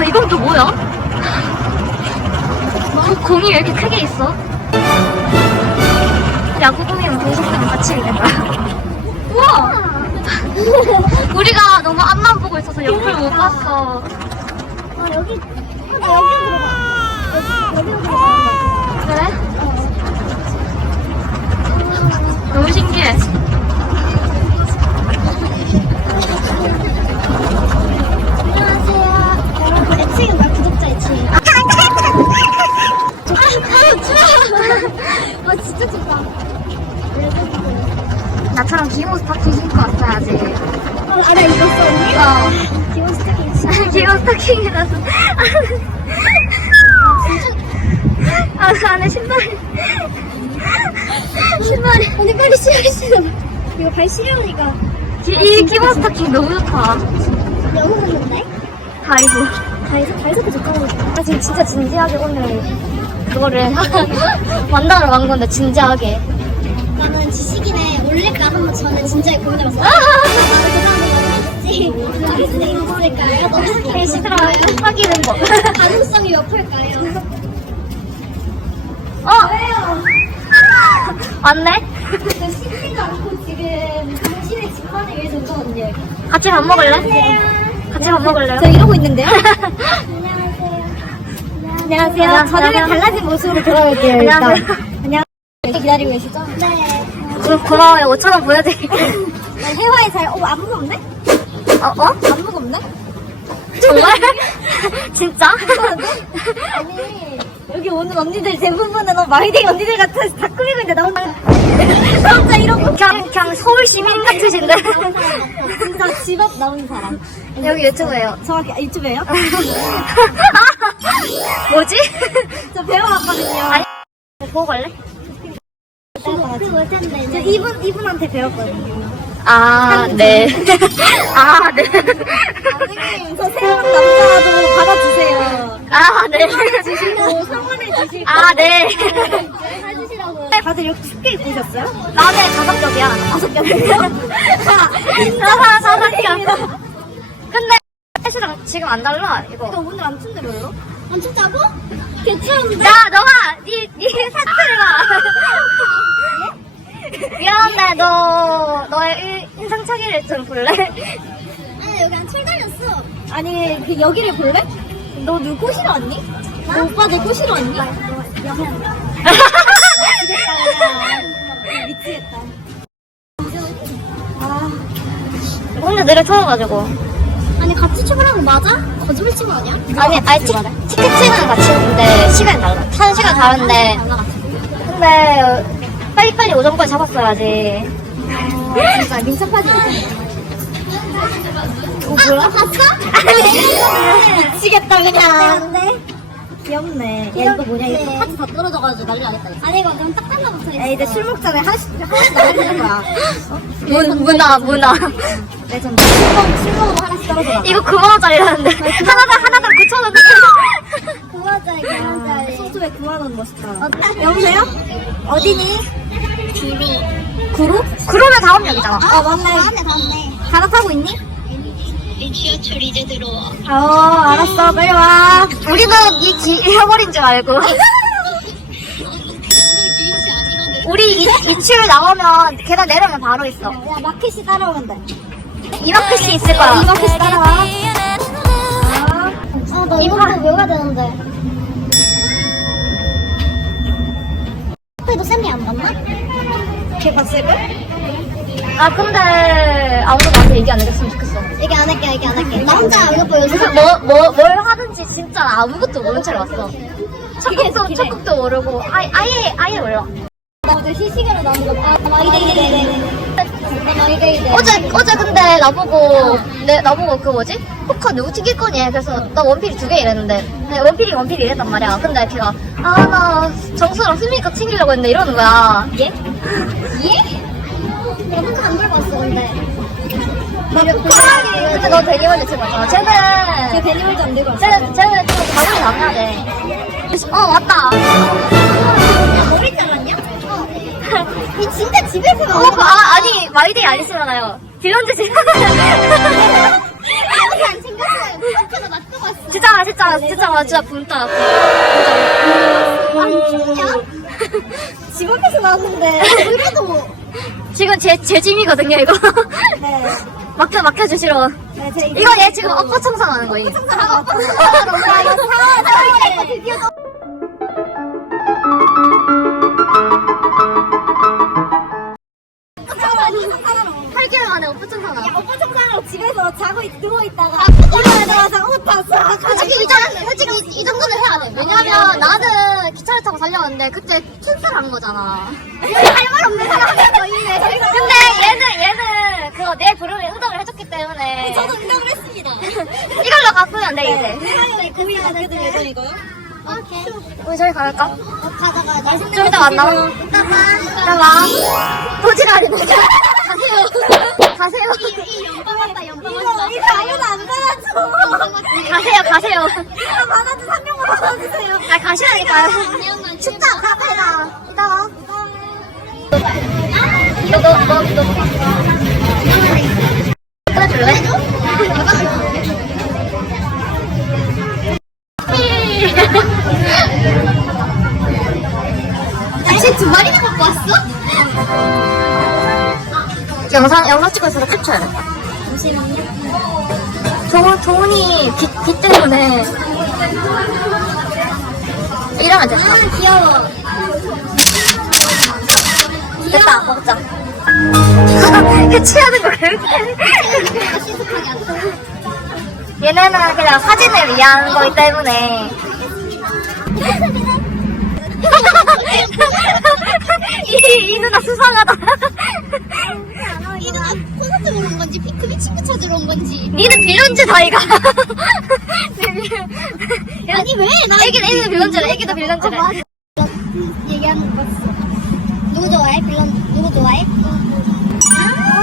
와 이건 또 뭐야? 어, 공이 왜 이렇게 크게 있어? 야구공이면 동석이랑 같이 있는 거야. 우와! 우리가 너무 앞만 보고 있어서 옆을 못 봤어. 아 여기 아, 나 여기 들어가 여기 여기로 들어가 스타킹 기모 스타킹이라서. 아, 그 안에 신발이. 신발이. 언니 빨리 시작했어 이거 발 시려우니까 기, 이 기모 스타킹 너무 좋다. 너무 좋은데? 다이소. 다이소 다이소도 좋다고 나 지금 진짜 진지하게 오늘 그거를 만나러 간 건데, 진지하게. 나는 지식인에 올릴까 한번 전에 진지하게 고민해봤어 있을까요? 확인은 거. 가능성이 몇? 어? 왔네? 씻지도 않고 지금 당신의 집안에 위해서 온 언니 같이 밥 먹을래? 같이 밥 먹을래요? 저 이러고 있는데요? 안녕하세요 안녕하세요 저녁에 달라진 모습으로 돌아올게요 일단 안녕하세요. 안녕 기다리고 계시죠? 네 고, 고마워요. 5천 원 보여드릴게요. 해화에 잘, 어, 안 무겁네? 어? 어? 안 무겁네? 정말? 진짜? 아니, 여기 오는 언니들 대부분은 어, 마이데이 언니들 같아서 다 꾸미고 있는데 나 혼자, 나 혼자 이러고. 그냥, 그냥 서울 시민 같으신데? 진짜 집 앞 나오는 사람. 여기 유튜브예요. 정확히, 아, 유튜브예요? 뭐지? 저 배워왔거든요. 아니, 보고 갈래? 그거 텐데. 저 이분, 이분한테 배웠거든요. 아, 네. 아, 네. 선생님, 저 새로운 남자도 받아주세요. 아, 네. 주시고, 성원해 주시고. 아, 네. 해주시라고. 다들 이렇게 쉽게 입고 오셨어요? 나네 자석격이야. 다섯 개요? 아, 자석격. 근데, 햇이랑 지금 안 달라, 너 이거. 오늘 안 춥네 별로? 안 춥다고? 개추운데? 야, 너가, 니, 니 사투리 봐. 미안한데, 너, 너의 일- 인상착의를 좀 볼래? 아니 여기 안철 달렸어 아니 그 여기를 볼래? 너 누구 꼬시러 왔니? 너 오빠 내 꼬시러 왔니? 미치겠다 아 오늘 느려 터워가지고. 아니 같이 출발한 거 맞아? 거짓말 친거 아니야? 아니, 아니, 티, 티켓팅은 같이 오는데, 시간이 달라. 타는 시간 다른데, 근데, 빨리빨리 오전까지 잡았어야지. 아, 진짜 민첩하지 못해 어 뭐야? 봤어? 미치겠다 그냥. 귀엽네. 야 이거 뭐냐? 이거 파츠 다 떨어져가지고 난리 나겠다 아니 이거 그럼 딱 달라 붙어 야 이제 술 먹자에 하나씩 하나씩 나눠주는 거야. 문, 문화, 문화. 네, 전 술, 먹, 술 먹으면 하나씩 떨어져 이거 9만원짜리라는데. 하나당, 하나당 9천원. 그만짜리 그만짜리 소주에 9만원 멋있다 여보세요? 어디니? TV. 구로? 구로면 다음역이잖아. 아 맞네 다음네 다음네 갈아타고 있니? 지하철 이제 들어와. 어 알았어 빨리 와 우리는 이 기, 잃어버린 줄 알고. 우리 이, 2층 나오면 계단 내려면 바로 있어. 야 마켓이 따라오면 돼 이마켓이 있을 거야. 이마켓이 따라와 아 나 이것도 외워야 되는데 앞에도 쌤이 안 봤나? 걔 봤을걸? 아 근데 아무도 나한테 얘기 안 해줬으면 좋겠어. 얘기 안 할게 얘기 안 할게 나 혼자 이거 보여 그래서 뭐, 뭐, 뭘 하든지 진짜 아무것도 모른 채로 왔어. 첫 곡도. 첫 곡도 모르고, 아예, 아예, 아예 몰라. 나 어제 실시간으로 나온 거 아, 마이데이데이 나 마이데이데이 어제, 어제 근데 나보고, 내, 나보고 그 뭐지? 포카 누구 튀길 거니? 그래서 나 원필이 두 개 이랬는데, 네, 원필이 원필이 이랬단 말이야. 근데 걔가, 아, 나 정수랑 스미카 튀기려고 했는데 이러는 거야. 예? 예? 나 혼자 안 들어봤어 근데 나 포카, 근데 너 친구 맞잖아. 쟤는, 제 베니월드 안 들고 왔어 쟤는, 쟤는 좀 가방이 나가야 돼. 어, 왔다. 야 머리 잘랐냐? 어. 이 진짜 집에서 어, 아, 아니, 마이데이 안 있으잖아요. 빌런드 집. 머리 안 챙겼어요. 그렇게도 놔두고 진짜 진짜 진짜 진짜 붕따. 아니 춥냐? 집 앞에서 나왔는데 그래도 지금 제제 짐이거든요 이거. 네. 맡겨 맡겨 주시러. 네, 제 이거 얘 지금 엎어 청소하는 거예요. 아, 이거 사와 드디어 자고 있, 누워 있다가 일어나자마자 옷다 싹. 솔직히 이, 정- 솔직히 이, 이 정도는 해야 돼. 왜냐면 나는 기차를 타고 달려왔는데 그때 캔슬 한 거잖아. 할말 없는 사람이라서 이네 근데 얘는 얘는 그거 내 부름에 의덕을 해줬기 때문에 저도 응답을 했습니다. 이걸로 바꾸면 돼 이제. 사연이 고민이 바뀌어도 예정이고요. 오케이. 우리 저기 갈까? 어, 가자, 가자. 좀 이따 만나. 이따 봐. 이따 봐. 도지가 아니네. 가세요. 가세요. 이 연방 왔다, 연방 왔다. 이거 아무도 안 받아줘. 가세요. 가세요. 이거 받아줘, 3명만 받아주세요. 아 가시라니까요. 춥다. 가 빨리 가. 이따 와. 너너너 너. 끊어줄래? 영상 영상 찍고 있어서 캡쳐야 돼. 잠시만요. 조, 조은이 비, 비 때문에 이러면 됐다. 아, 귀여워. 됐다, 먹자. 해치하는 거 그렇게. 얘네는 그냥 사진을 위한 거기 때문에. 이, 이 누나 수상하다. 이 누나 콘서트 보러 온 건지 피크닉 친구 찾으러 온 건지. 니는 빌런즈 다이가. 아니 왜? 나 애기는 애기도 빌런즈래, 애기도 빌런즈래. 얘기하는 거 봤어. 누구 좋아해? 빌런 누구 좋아해? 아,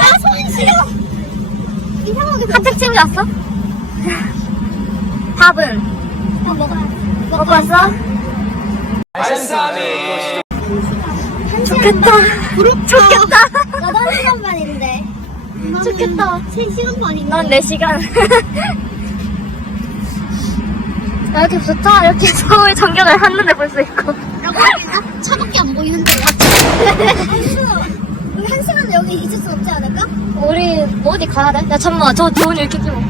아손 싫어. 이상하게 핫팩 챙겨 왔어? 답은? 다 먹어야 먹고 왔어? 좋겠다. 좋겠다. 나도 한 시간 반인데. 좋겠다. 세 시간 반인데. 난 4시간. 야, 이렇게 좋다. 이렇게 서울 전경을 한눈에 볼 수 있고. 라고 하기나? 차밖에 안 보이는데. 우리 한 시간 여기 있을 수 없지 않을까? 우리 뭐 어디 가야 돼? 야, 잠깐만. 저 돈이 이렇게 끼고.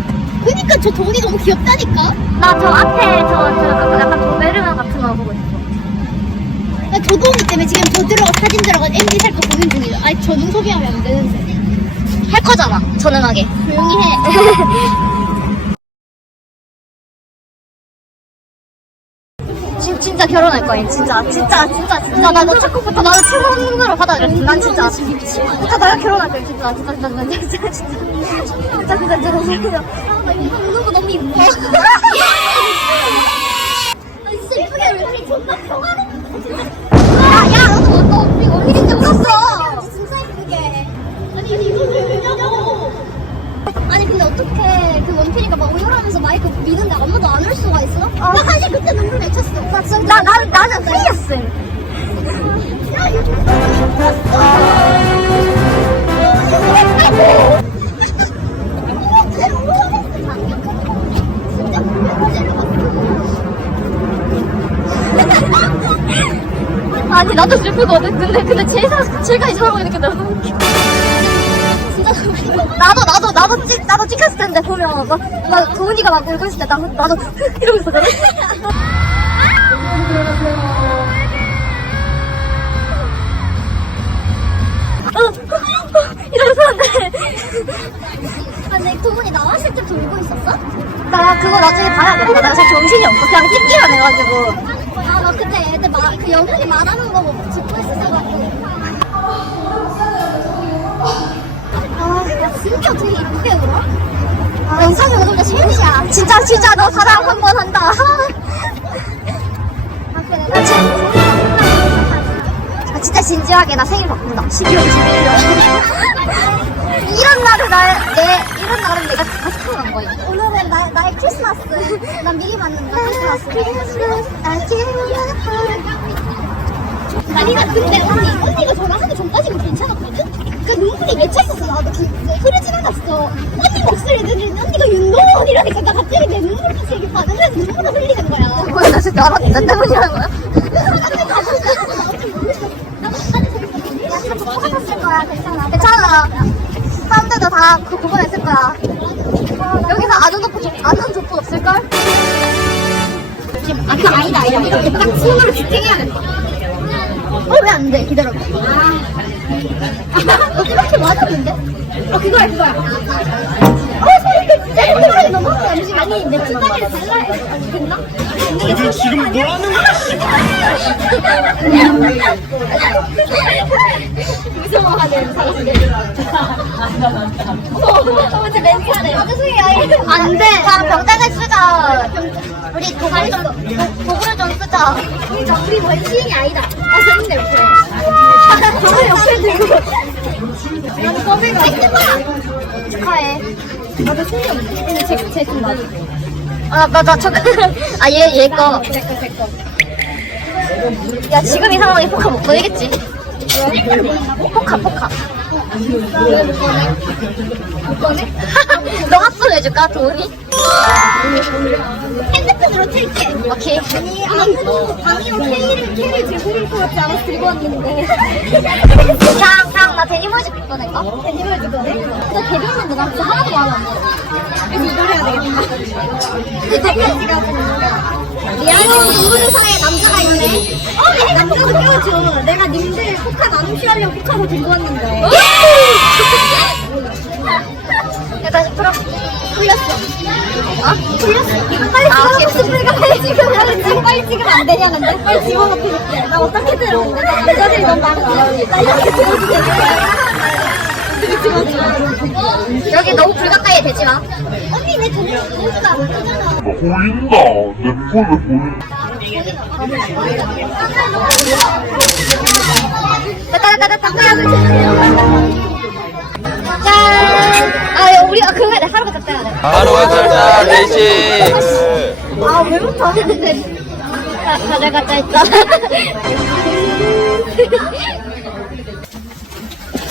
그니까 저 돈이 너무 귀엽다니까? 나 저 앞에 저, 저 약간 도베르만 같은 거 보고 있어. 나 조동이 때문에 지금 저 들어가 사진 들어가 MD 살거 고민 중이야. 아니 저는 소비하면 안 되는데. 할 거잖아. 전능하게. 조용히 해. 진, 진짜 결혼할 거야. 진짜, 진짜, 진짜, 진짜. 나, 너 첫곡부터 나도 최선으로 받아들였어. 난 진짜. 진짜 나랑 결혼할 거야. 진짜, 진짜, 진짜, 진짜, 진짜, 진짜. 진짜, 진짜, 진짜, 진짜. 아, 나 이거 거 너무 예뻐. 아, 진짜 예쁘게 얼굴이 존나 평화로워. 야, 야, 너도, 너, 이거 어디인지 몰랐어. 진짜 예쁘게. 아니 이거 왜 그러냐고. 아니 근데 어떻게 그 원필이가 막 오열하면서 마이크 미는데 아무도 안 올 수가 있어? 나 사실 그때 눈물 맺혔어. 나 진짜 나, 나, 나는. 야, 이거 아니, 나도 슬프거든. 근데, 근데 제일까지 저러고 있는 게 너무 웃겨. 나도, 나도, 나도 찍, 나도 찍혔을 텐데, 보면. 막, 막, 도훈이가 막 울고 있을 때, 나도, 나도, 이러고 있었거든. 도훈이 나왔을 때부터 울고 있었어? 나 그거 나중에 봐야겠다. 나 사실 정신이 없어. 그냥 찍기만 해가지고. 아, 나 그때 애들 말, 그 영훈이 말하는 거 보고. 진짜 되게 이쁘게 울어? 아, 영상이 오늘 최고야. 진짜, 진짜 너 사랑 한 번 한다. 아, 그래. 나 진- 아, 진짜 진지하게 나 생일 바꾼다. 12월 21일. 이런 날을 나, 내, 이런 날은 내가 다 태어난 거야. 오늘은 나, 나의 크리스마스. 난 미리 맞는 거 크리스마스. 크리스마스. 날 아니가 근데 언니, 언니가 전화하기 전까지는 괜찮았거든? 얼굴이 미쳤었어 나도 흐르 지나갔어 언니 목소리 들으니 언니가 윤도원이라니까 나 갑자기 내 눈물 같이 반응해서 눈물을 흘리는 거야 뭐야 나 진짜 나랑 나 때문이라는 거야? 괜찮아. 다른 데도 다 그 구분했을 거야. 여기서 아주 높고 아주 높고 없을걸? 아, 그 아니다, 아니다. 이렇게 딱 손으로 지탱해야 된다. 어, 왜 안 돼? 기다려봐. 아. 어, 이렇게 맞았는데? 어, 그거야, 그거야. 어, 소리 진짜. 아니, 내 찌다리를 잘라야 됐나? 니들 지금 뭐 하는 거야? 무서워하는 사람들. 어, 이제 멘탈에. 아저씨, 아이. 안 돼. 자, 병장 을 쓰자. 우리 도구를 좀, 도, 도구를 좀 쓰자. 우리 저 우리 원 시인이 아니다. 아, 재밌네, 옆에. 저거 옆에 들고. 나도 껌이가 축하해. 나도 신기 없네. 근데 제, 제좀 나도. 아, 나, 나, 저, 아, 얘, 얘 거. 제거, 제거. 야, 지금 이 상황에 포카 못 보이겠지? 포카, 포카. 꺼내? 못 꺼내? 너 합성해줄까, 도훈이? 핸드폰으로 틀게. 오케이. 아니, 아무도 방이로 K를, K를 들고 올 것 같지 않아서 들고 왔는데. 그냥, 그냥 나 데니머지 꺼낼까? 데님을 줄 거네? 너 개별인데 나 진짜 하나도 마음 안 돼. 그래서 이걸 해야 되겠다. 데뷔지가 미안해. 동물의 사에 남자가 있네. 어, 내 남자도 껴줘. 내가 님들 포카 나눔 쉬하려고 포카로 들고 왔는데. 야, 다시 풀어. 풀렸어. 어? 풀렸어. 이거 빨리 아, 오케이. 집어넣고 이거 빨리 지금 빨리 지금 빨리 지금 안 되냐는데? 빨리 집어넣고 줄게. 나 어떻게 너무 많아. 나 이렇게 들어도 되겠다. 어떻게 집어줘? 여기 너무 불 가까이 되지 마. 언니 내 동물 동물가 안 보이잖아. 보인다. 내 폰에 보인다. 아, 야, 우리, 아, 그거 해야 돼. 하루가 돼. 하루가 짧다 4시 아, 왜 못하는데. 가, 가져가자 했다.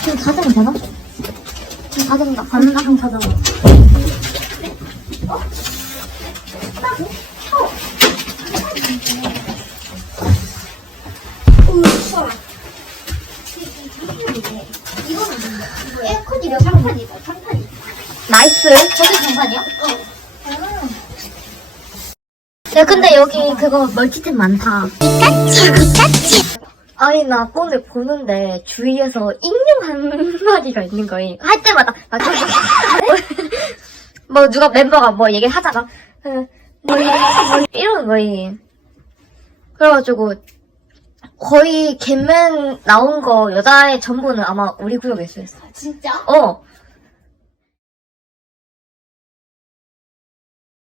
지금 가자면 되나? 지금 가자면 나 가는가? 응, 가자. 이래 장판이다 장판이. 나이스. 저기 장판이야? 야, 근데 여기 그거 멀티탭 많다. 피카츄 피카츄. 아니, 나 오늘 보는데 주위에서 익룡 한 마리가 있는 거임. 할 때마다 막 뭐 누가 멤버가 뭐 얘기를 하다가 어, 뭐 이러는 거임. 그래가지고 거의 개맨 나온 거 여자의 전부는 아마 우리 구역에 있었어. 진짜? 어.